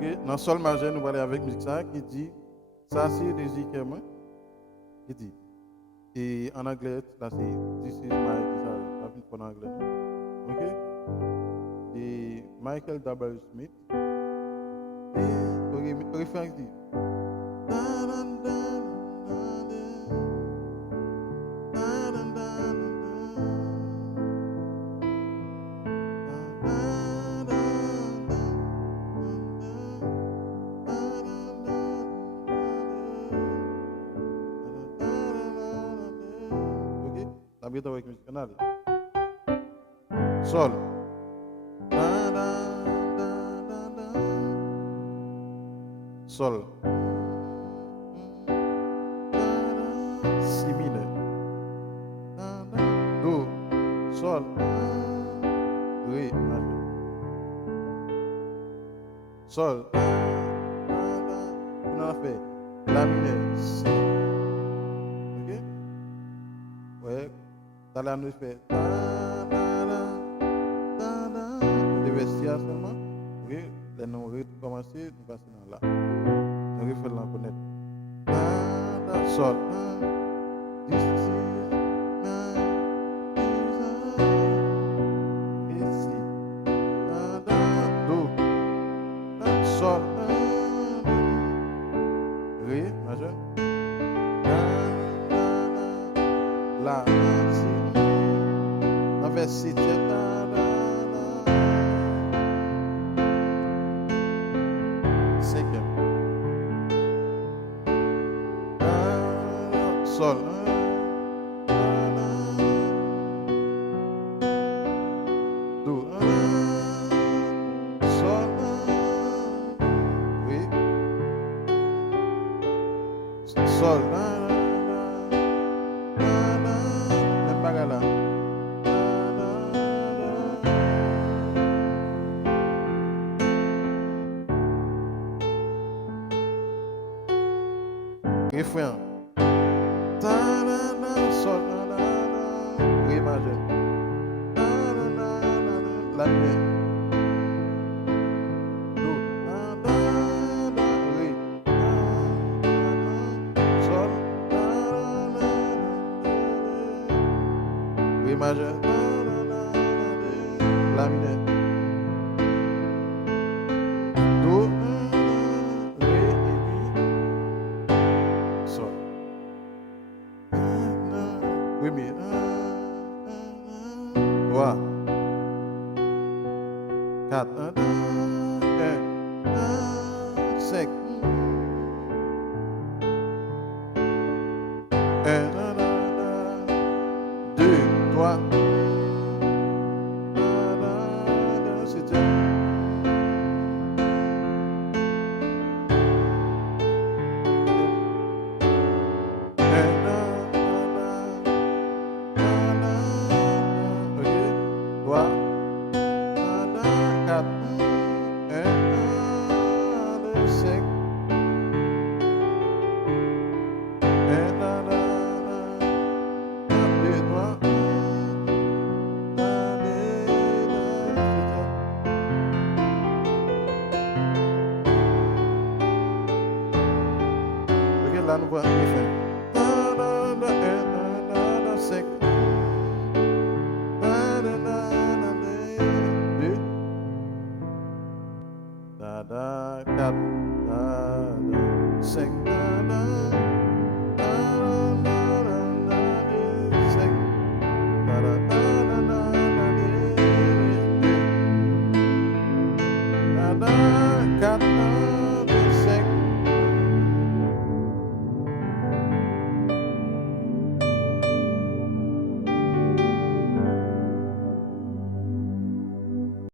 OK? Dans sol majeur, nous parlons avec musique ça qui dit ça c'est désir moi qui dit. Et en anglais, là c'est This is my desire. Ça vient en anglais. OK? Et Michael W. Smith. Et référence dit. OK? La bientôt avec musique canal. Sol. Sol. Si mineur. Do. Sol. Ré majeur. Sol. On a fait la mineur. Si. OK? Ouais. Ça là nous fait. Les vestiaires seulement. OK? Les noms recommencer, nous passons dans là. Nous refaisons la connaître. Sol. This is my desire. Ici. Do. Sol. Ré majeur. La. Si. En fait, si. Cinquième. Sol. Do. Sol. Oui. Sol. Même bagarre là. Refrain. Sol. Ré majeur. La mineur. Do. Ré. Sol. Ré majeur. La mineur. Do. Ré et mi. Sol. Premier. 3. 4. 5. 2. 3. C'était. Là, nous voyons l'effet. Da da 4 da da 5 da da